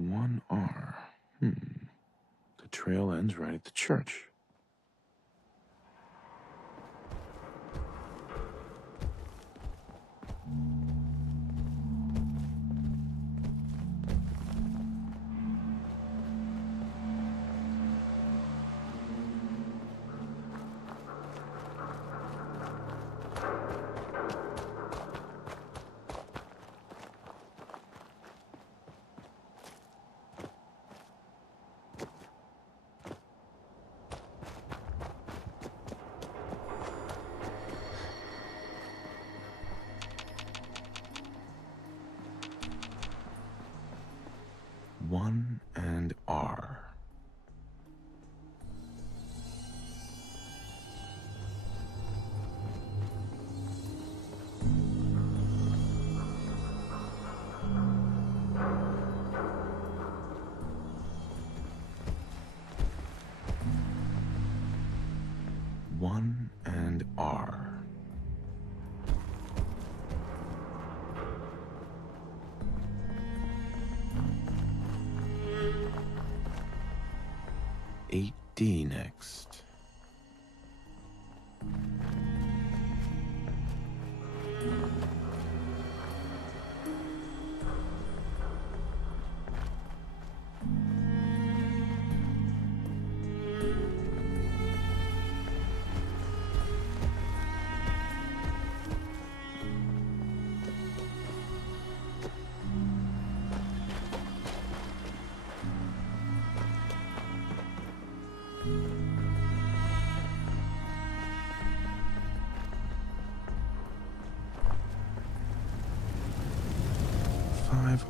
1R. The trail ends right at the church. One and R. One and R. D next.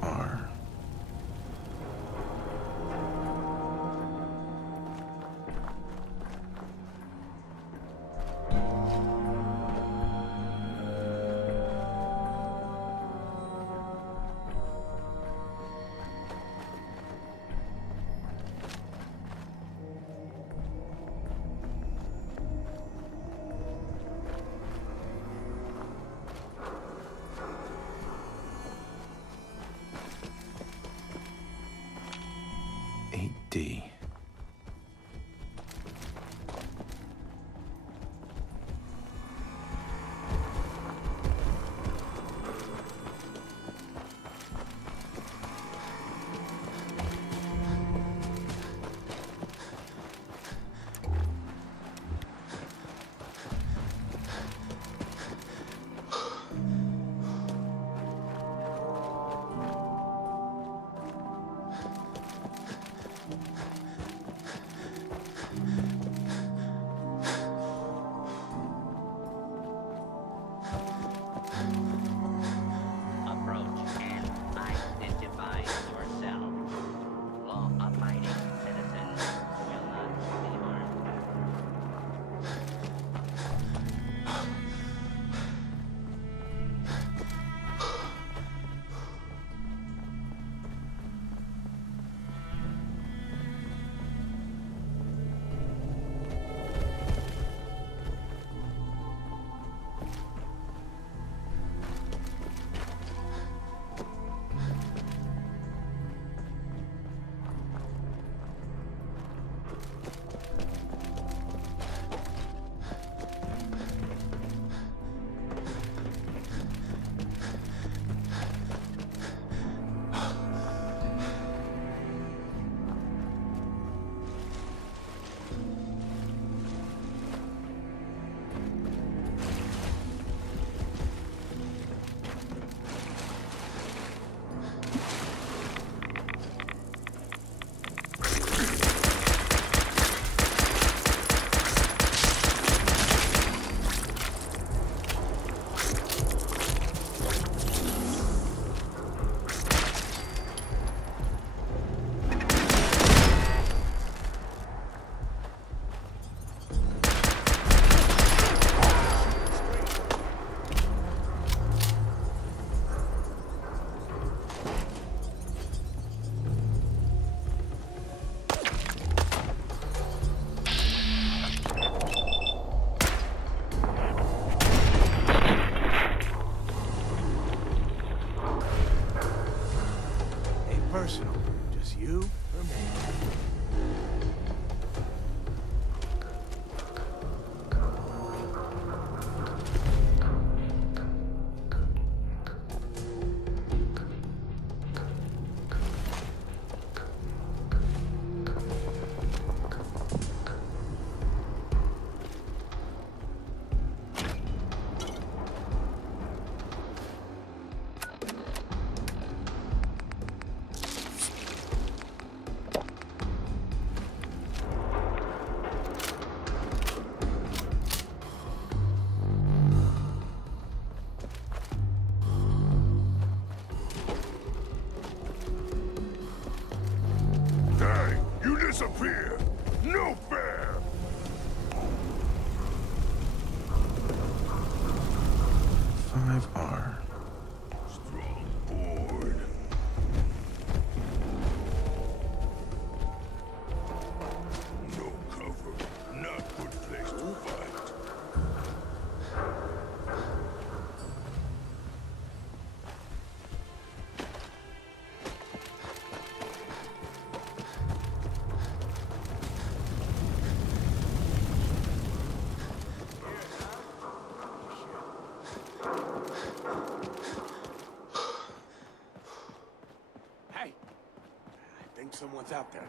R. D. Just you or me? Disappear! No fair! 5R. Strong board. No cover. Not good place to fight. Hey! I think someone's out there.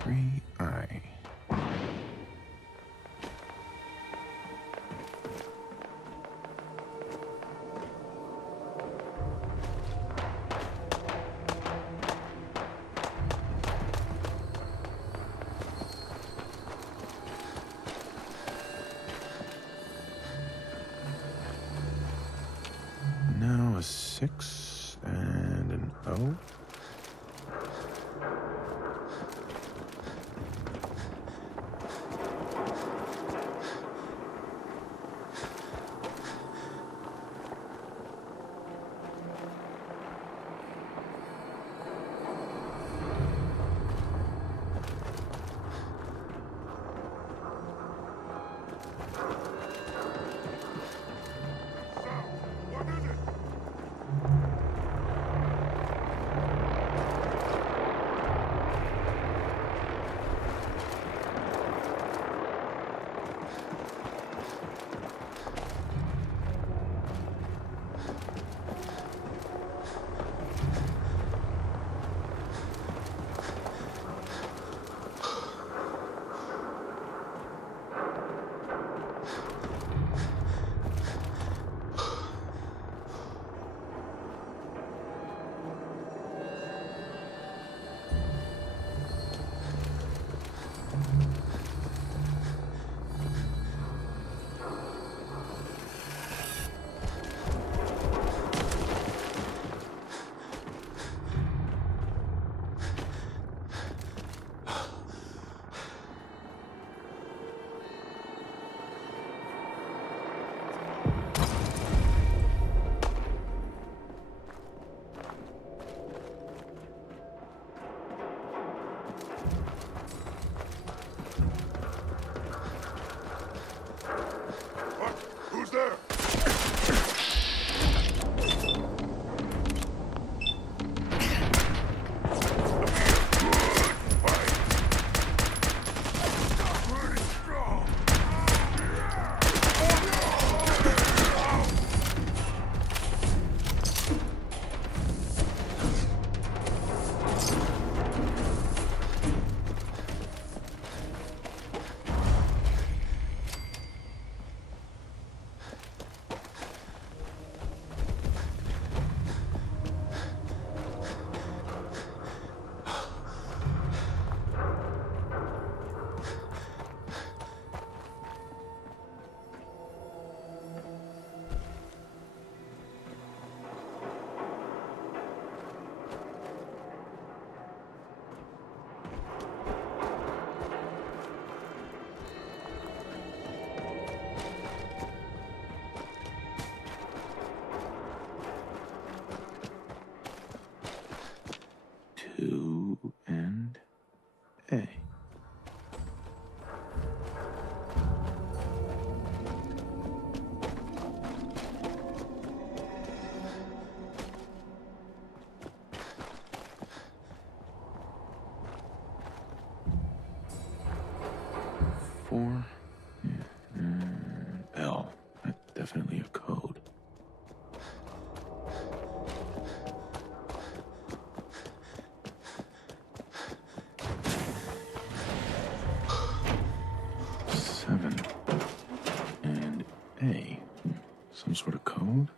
Three I. Now a 6 and an O. What is it? definitely a code. Seven and A. Some sort of code?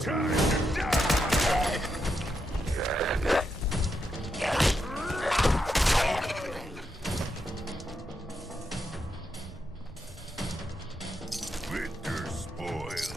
Time to die! Victor spoils.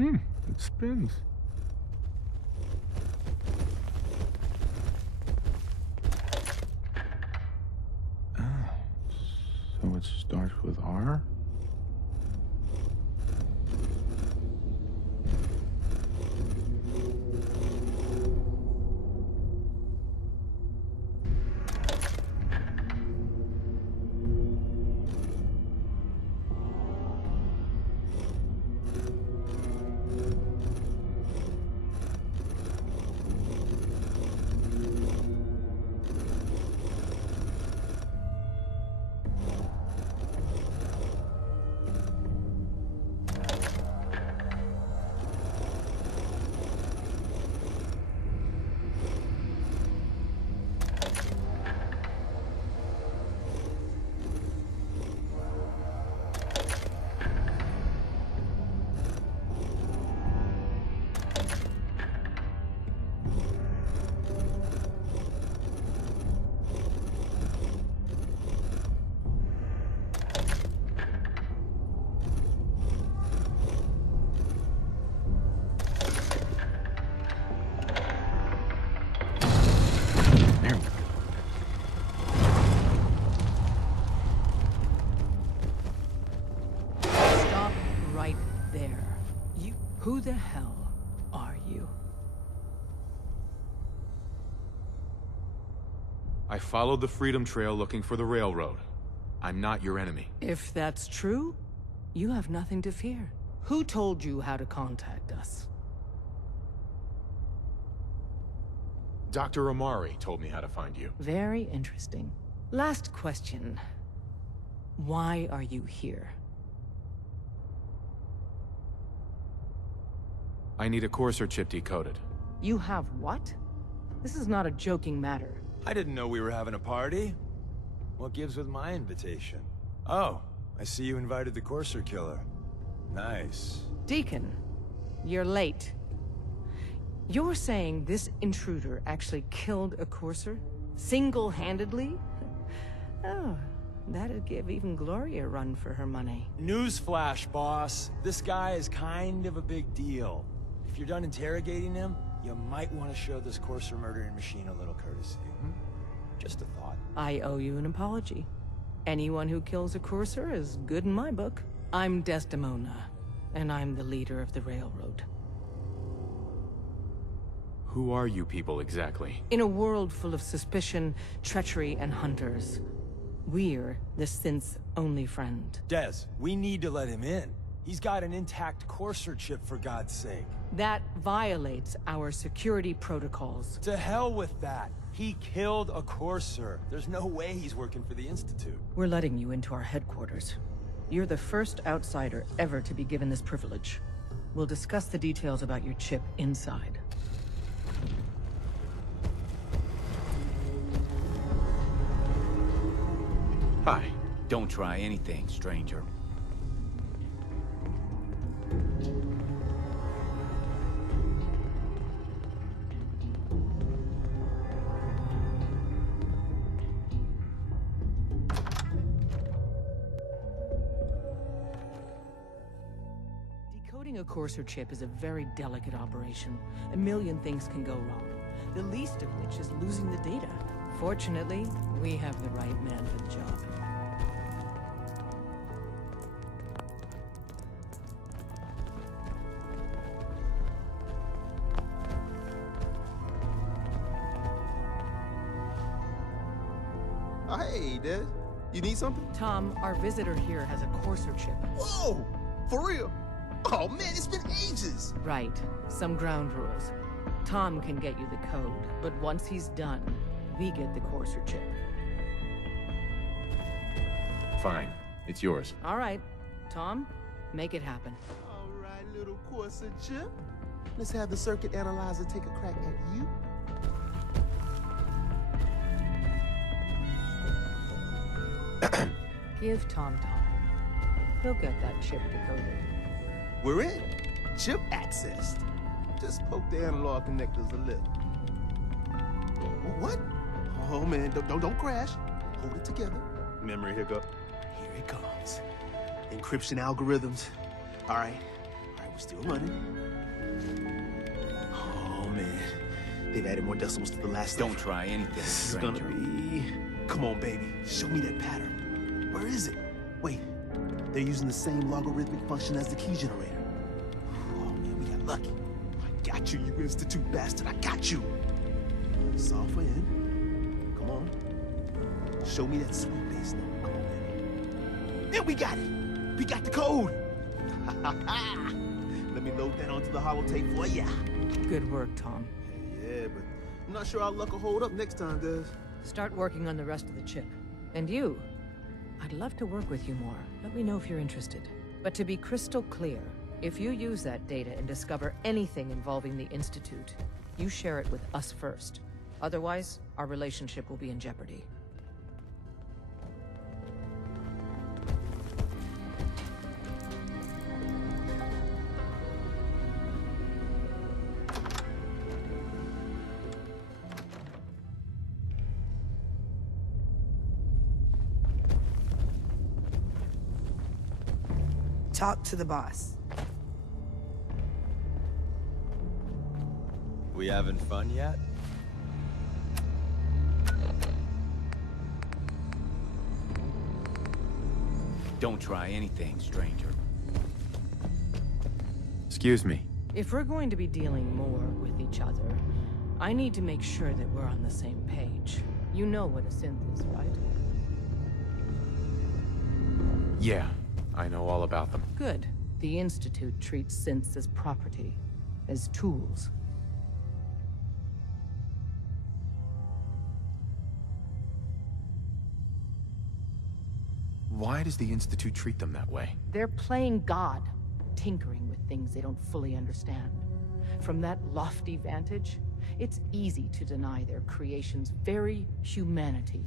It spins. Ah, so it starts with R? Who the hell are you? I followed the Freedom Trail looking for the railroad. I'm not your enemy. If that's true, you have nothing to fear. Who told you how to contact us? Dr. Amari told me how to find you. Very interesting. Last question. Why are you here? I need a courser chip decoded. You have what? This is not a joking matter. I didn't know we were having a party. What gives with my invitation? Oh, I see you invited the Courser killer. Nice. Deacon, you're late. You're saying this intruder actually killed a courser? Single-handedly? Oh, that'd give even Gloria a run for her money. Newsflash, boss. This guy is kind of a big deal. If you're done interrogating him, you might want to show this Courser murdering machine a little courtesy. Just a thought. I owe you an apology. Anyone who kills a courser is good in my book. I'm Desdemona, and I'm the leader of the railroad. Who are you people exactly? In a world full of suspicion, treachery, and hunters, we're the synth's only friend. Des, we need to let him in. He's got an intact Courser chip, for God's sake. That violates our security protocols. To hell with that. He killed a Courser. There's no way he's working for the Institute. We're letting you into our headquarters. You're the first outsider ever to be given this privilege. We'll discuss the details about your chip inside. Hi. Don't try anything, stranger. Decoding a courser chip is a very delicate operation. A million things can go wrong, the least of which is losing the data. Fortunately, we have the right man for the job. Oh, hey, Des. You need something? Tom, our visitor here has a courser chip. Whoa! For real? Oh, man, it's been ages! Right. Some ground rules. Tom can get you the code, but once he's done, we get the courser chip. Fine. It's yours. All right. Tom, make it happen. All right, little Corsa chip. Let's have the circuit analyzer take a crack at you. Give Tom time. He'll get that chip decoded. We're in. Chip accessed. Just poke the analog connectors a little. What? Oh, man, don't crash. Hold it together. Memory hiccup. Here it comes. Encryption algorithms. All right, we're still running. Oh, man. They've added more decimals to the last Don't cipher. try anything, This is stranger. gonna be... Come on, baby. Show me that pattern. Where is it? Wait. They're using the same logarithmic function as the key generator. Oh, man, we got lucky. I got you, you Institute bastard. I got you. Software in. Come on. Show me that sweet bass note. Come on, baby. There, we got it. We got the code. Let me load that onto the holotape for ya. Good work, Tom. Yeah, but I'm not sure our luck will hold up next time, Des. Start working on the rest of the chip. And you, I'd love to work with you more. Let me know if you're interested. But to be crystal clear, if you use that data and discover anything involving the Institute, you share it with us first. Otherwise, our relationship will be in jeopardy. Talk to the boss. We having fun yet? Don't try anything, stranger. Excuse me. If we're going to be dealing more with each other, I need to make sure that we're on the same page. You know what a synth is, right? Yeah, I know all about them. Good. The Institute treats synths as property, as tools. Why does the Institute treat them that way? They're playing God, tinkering with things they don't fully understand. From that lofty vantage, it's easy to deny their creation's very humanity.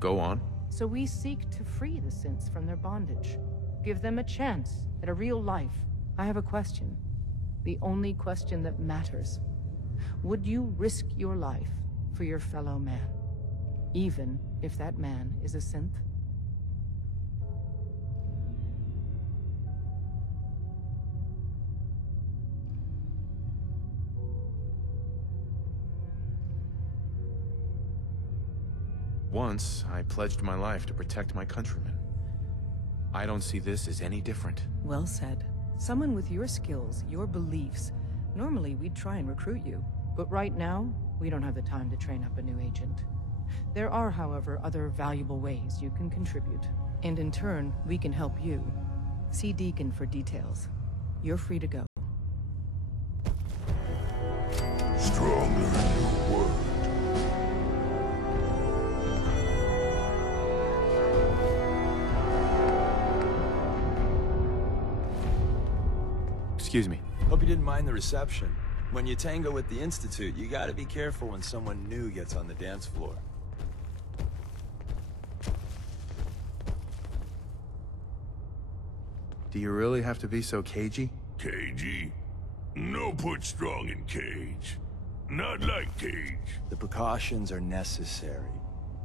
Go on. So we seek to free the synths from their bondage. Give them a chance at a real life. I have a question. The only question that matters. Would you risk your life for your fellow man? Even if that man is a synth? Once, I pledged my life to protect my countrymen. I don't see this as any different. Well said. Someone with your skills, your beliefs. Normally, we'd try and recruit you. But right now, we don't have the time to train up a new agent. There are, however, other valuable ways you can contribute. And in turn, we can help you. See Deacon for details. You're free to go. Stronger in your word. Excuse me. Hope you didn't mind the reception. When you tango with the Institute, you gotta be careful when someone new gets on the dance floor. Do you really have to be so cagey? Cagey? No put strong in cage. Not like Cage. The precautions are necessary.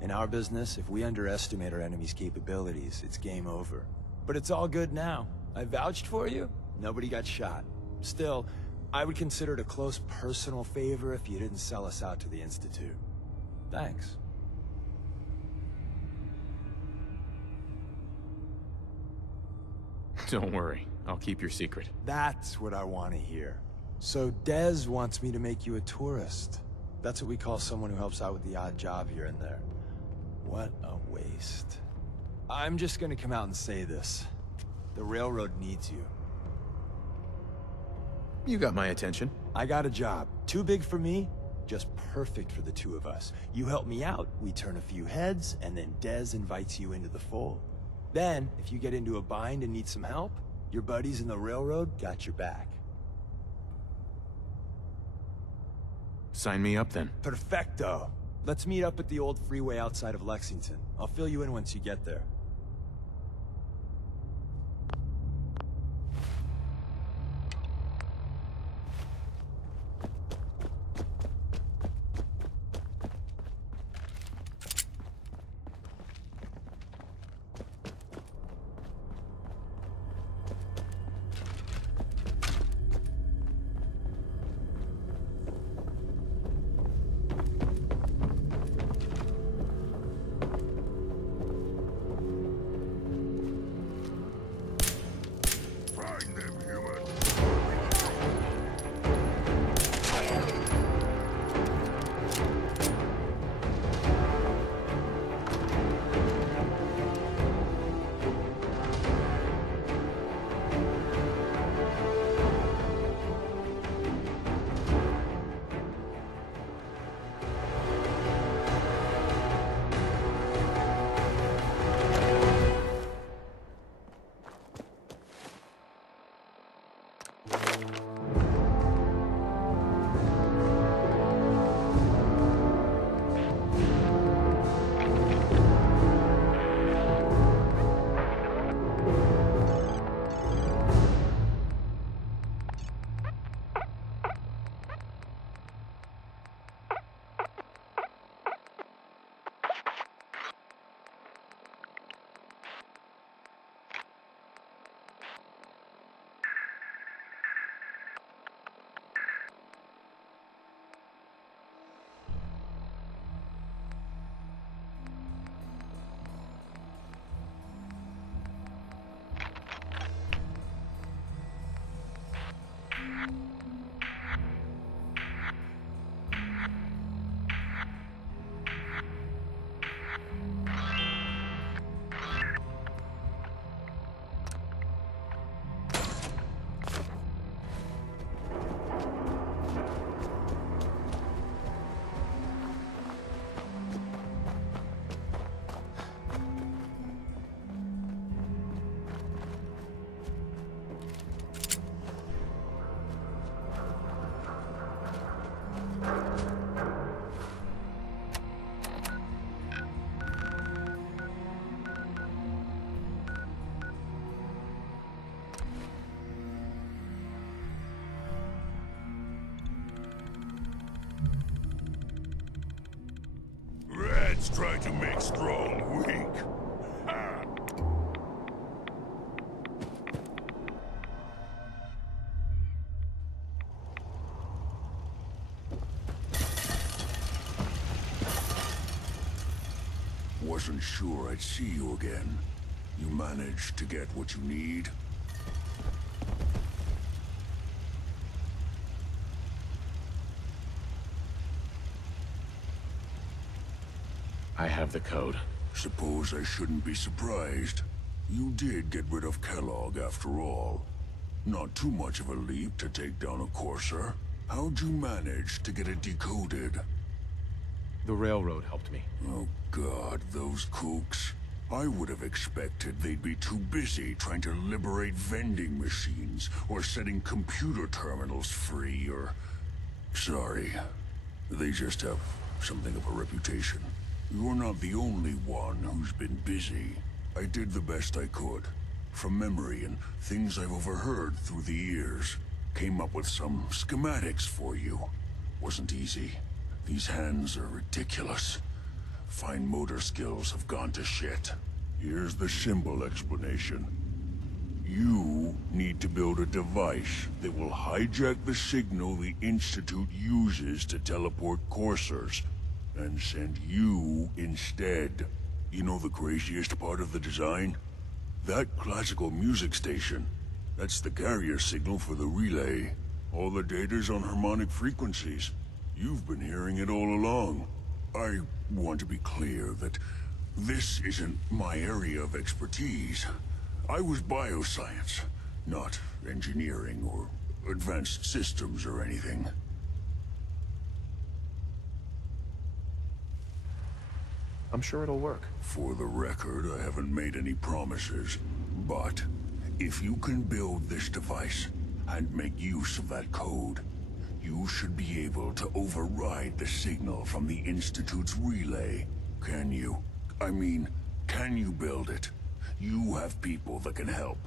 In our business, if we underestimate our enemy's capabilities, it's game over. But it's all good now. I vouched for you. Nobody got shot. Still, I would consider it a close personal favor if you didn't sell us out to the Institute. Thanks. Don't worry. I'll keep your secret. That's what I want to hear. So Dez wants me to make you a tourist. That's what we call someone who helps out with the odd job here and there. What a waste. I'm just gonna come out and say this. The railroad needs you. You got my attention. I got a job. Too big for me, just perfect for the two of us. You help me out, we turn a few heads, and then Dez invites you into the fold. Then, if you get into a bind and need some help, your buddies in the railroad got your back. Sign me up then. Perfecto. Let's meet up at the old freeway outside of Lexington. I'll fill you in once you get there. Let's try to make strong weak. Ha! Wasn't sure I'd see you again. You managed to get what you need? I have the code. Suppose I shouldn't be surprised. You did get rid of Kellogg after all. Not too much of a leap to take down a Courser. How'd you manage to get it decoded? The railroad helped me. Oh God, those kooks. I would have expected they'd be too busy trying to liberate vending machines, or setting computer terminals free, or... Sorry. They just have something of a reputation. You're not the only one who's been busy. I did the best I could. From memory and things I've overheard through the years. Came up with some schematics for you. Wasn't easy. These hands are ridiculous. Fine motor skills have gone to shit. Here's the simple explanation. You need to build a device that will hijack the signal the Institute uses to teleport coursers, and send you instead. You know the craziest part of the design? That classical music station. That's the carrier signal for the relay. All the data's on harmonic frequencies. You've been hearing it all along. I want to be clear that this isn't my area of expertise. I was bioscience, not engineering or advanced systems or anything. I'm sure it'll work. For the record, I haven't made any promises, but if you can build this device and make use of that code, you should be able to override the signal from the Institute's relay. Can you? I mean, can you build it? You have people that can help.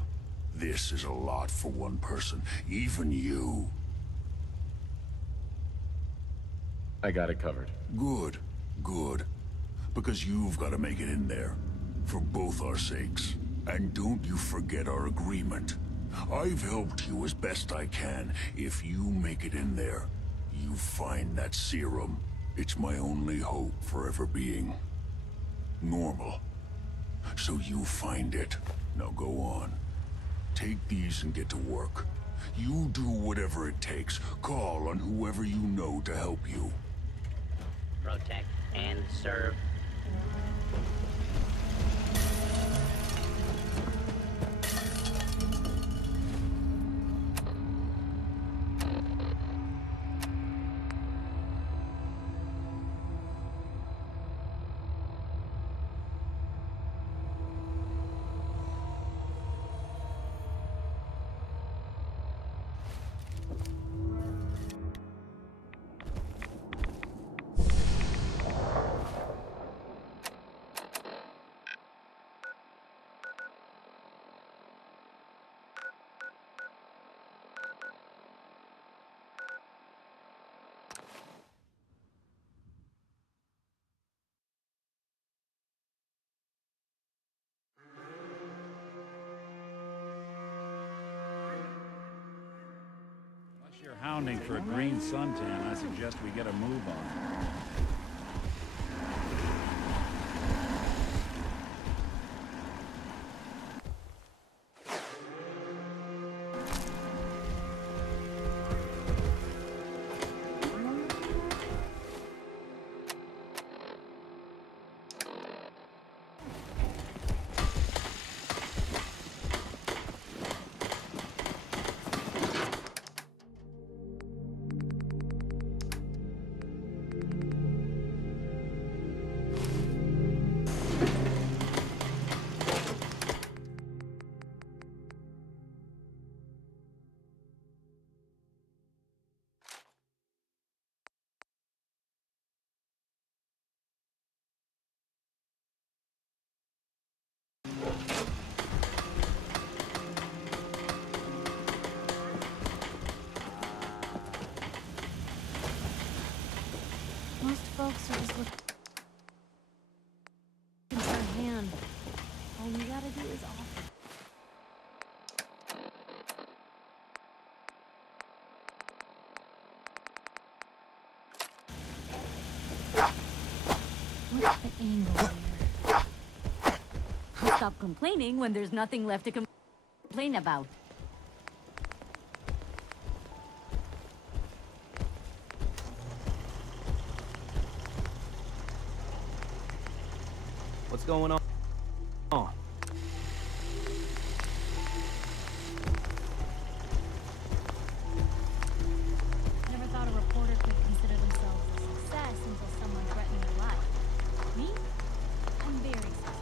This is a lot for one person, even you. I got it covered. Good, good. Because you've got to make it in there. For both our sakes. And don't you forget our agreement. I've helped you as best I can. If you make it in there, you find that serum. It's my only hope for ever being normal. So you find it. Now go on. Take these and get to work. You do whatever it takes. Call on whoever you know to help you. Protect and serve. You're hounding for a green suntan, I suggest we get a move on. Most folks are just looking. gotta do is offer. What's the angle here? I'll stop complaining when there's nothing left to complain about. What's going on? Never thought a reporter could consider themselves a success until someone threatened their life. Me? I'm very successful.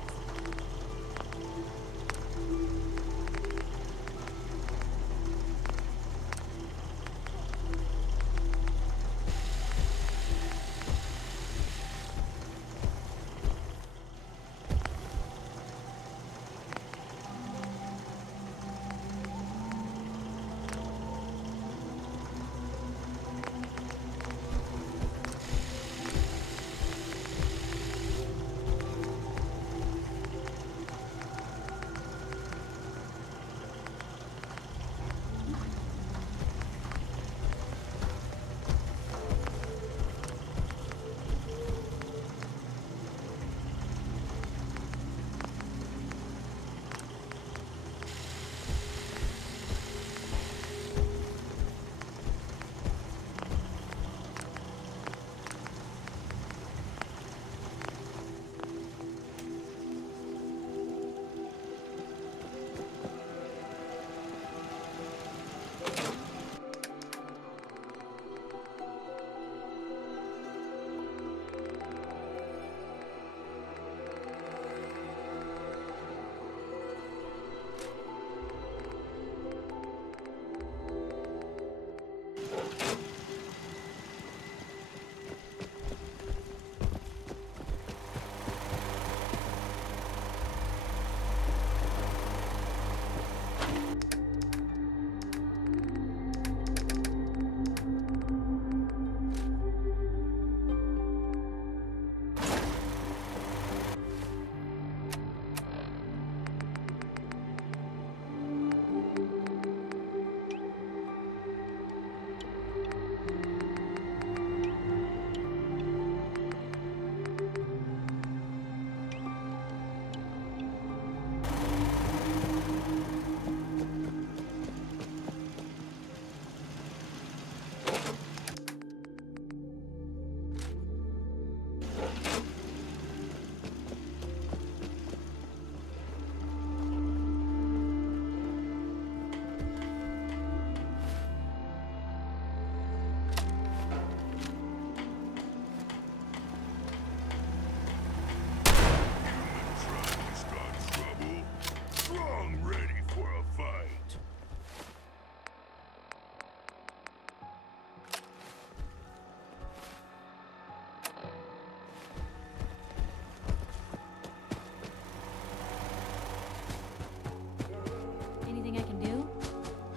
Anything I can do?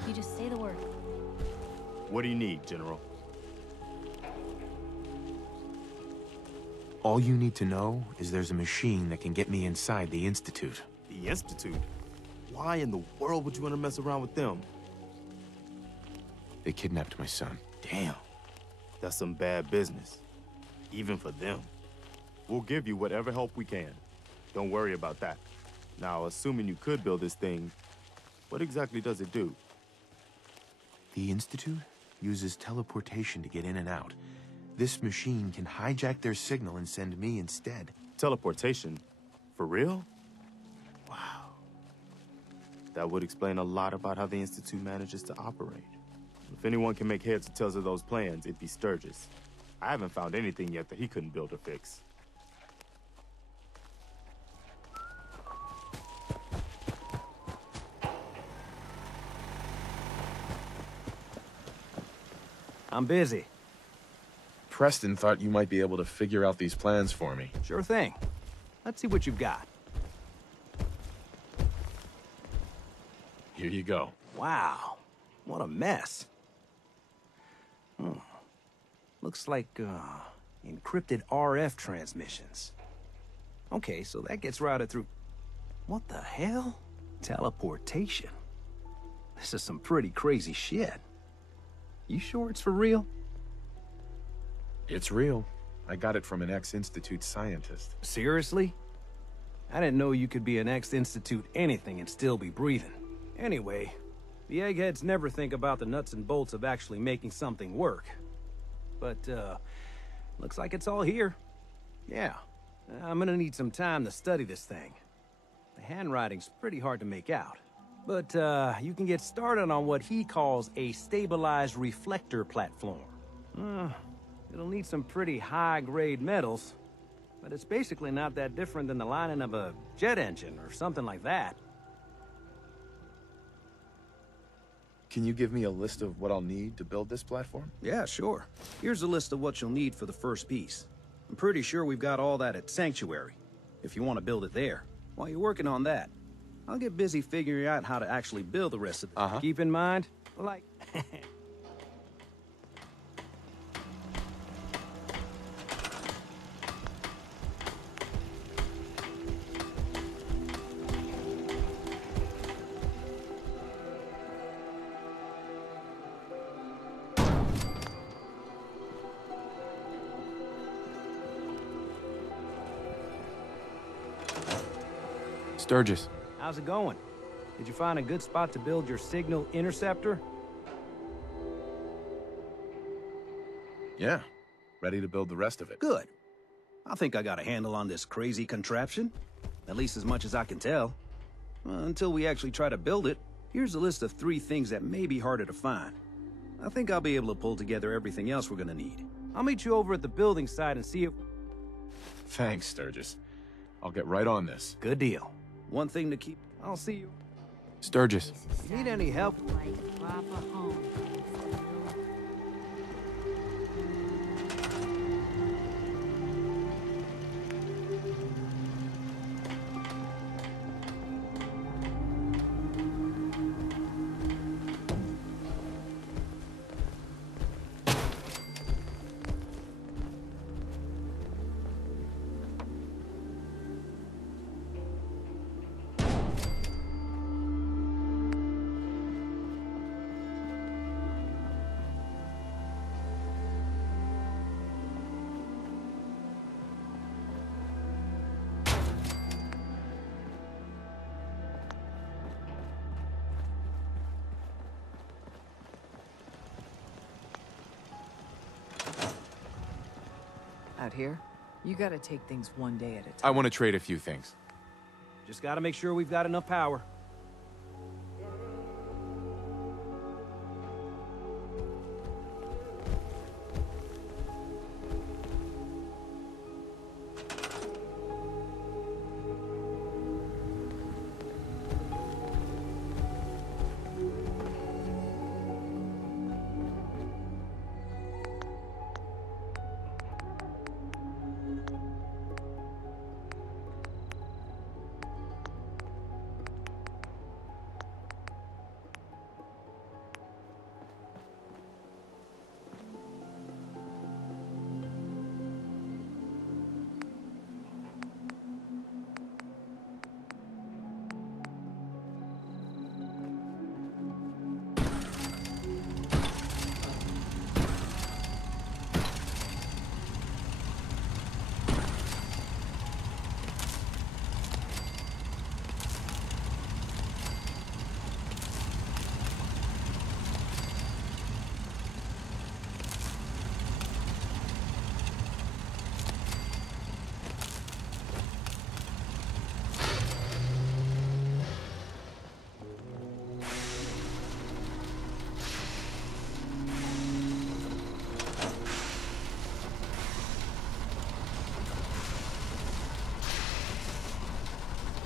You just say the word. What do you need, General? All you need to know is there's a machine that can get me inside the Institute. The Institute? Why in the world would you want to mess around with them? They kidnapped my son. Damn. That's some bad business. Even for them. We'll give you whatever help we can. Don't worry about that. Now, assuming you could build this thing, what exactly does it do? The Institute uses teleportation to get in and out. This machine can hijack their signal and send me instead. Teleportation? For real? Wow. That would explain a lot about how the Institute manages to operate. If anyone can make heads or tails of those plans, it'd be Sturgis. I haven't found anything yet that he couldn't build or fix. I'm busy. Preston thought you might be able to figure out these plans for me. Sure thing. Let's see what you've got. Here you go. Wow. What a mess. Looks like, encrypted RF transmissions. Okay, so that gets routed through... What the hell? Teleportation. This is some pretty crazy shit. You sure it's for real? It's real. I got it from an ex-Institute scientist. Seriously? I didn't know you could be an ex-Institute anything and still be breathing. Anyway, the eggheads never think about the nuts and bolts of actually making something work. But, looks like it's all here. Yeah, I'm gonna need some time to study this thing. The handwriting's pretty hard to make out. But, you can get started on what he calls a stabilized reflector platform. It'll need some pretty high-grade metals, but it's basically not that different than the lining of a jet engine or something like that. Can you give me a list of what I'll need to build this platform? Yeah, sure. Here's a list of what you'll need for the first piece. I'm pretty sure we've got all that at Sanctuary, if you want to build it there. While you're working on that, I'll get busy figuring out how to actually build the rest of it. Keep in mind, like... Sturgis. How's it going? Did you find a good spot to build your signal interceptor? Yeah. Ready to build the rest of it. Good. I think I got a handle on this crazy contraption. At least as much as I can tell. Until we actually try to build it, here's a list of 3 things that may be harder to find. I think I'll be able to pull together everything else we're gonna need. I'll meet you over at the building site and see if... Thanks, Sturgis. I'll get right on this. Good deal. One thing to keep... I'll see you. Sturgis. You need any help? Out here, you gotta take things one day at a time. I want to trade a few things. Just gotta make sure we've got enough power.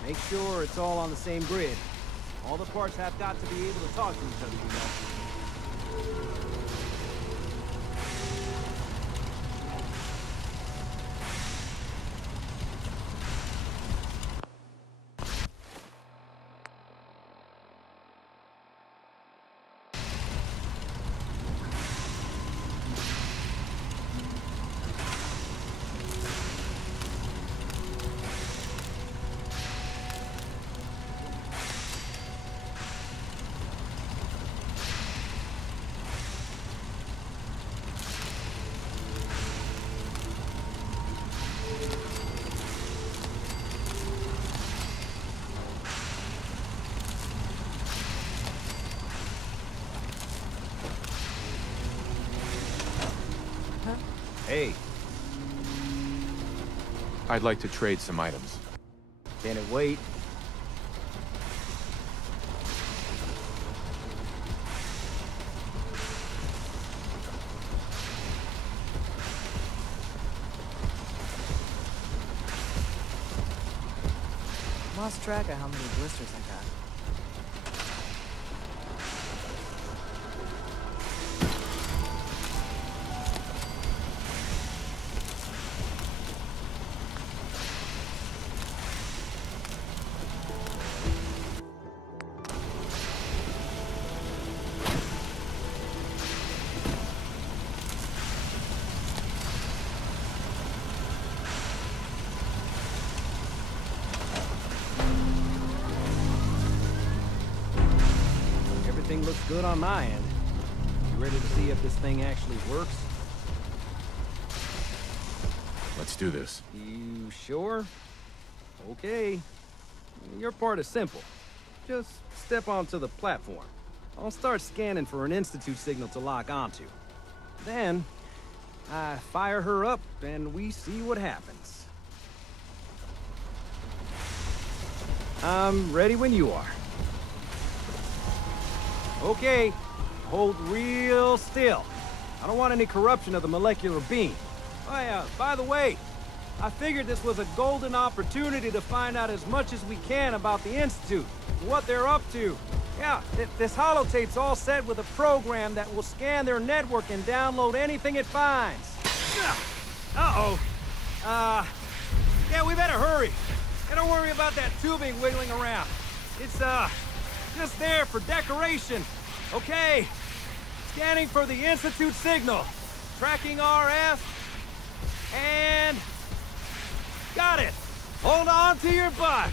Make sure it's all on the same grid. All the parts have got to be able to talk to each other, you know. I'd like to trade some items. Can it wait? Lost track of how many blisters I got. Everything looks good on my end. You ready to see if this thing actually works? Let's do this. You sure? Okay. Your part is simple. Just step onto the platform. I'll start scanning for an Institute signal to lock onto. Then, I fire her up and we see what happens. I'm ready when you are. Okay, hold real still. I don't want any corruption of the molecular beam. Oh yeah, by the way, I figured this was a golden opportunity to find out as much as we can about the Institute, and what they're up to. Yeah, this holotape's all set with a program that will scan their network and download anything it finds. Uh-oh. Yeah, we better hurry. And don't worry about that tubing wiggling around. It's, just there for decoration. Okay. Scanning for the Institute signal. Tracking RF. And... got it. Hold on to your butt.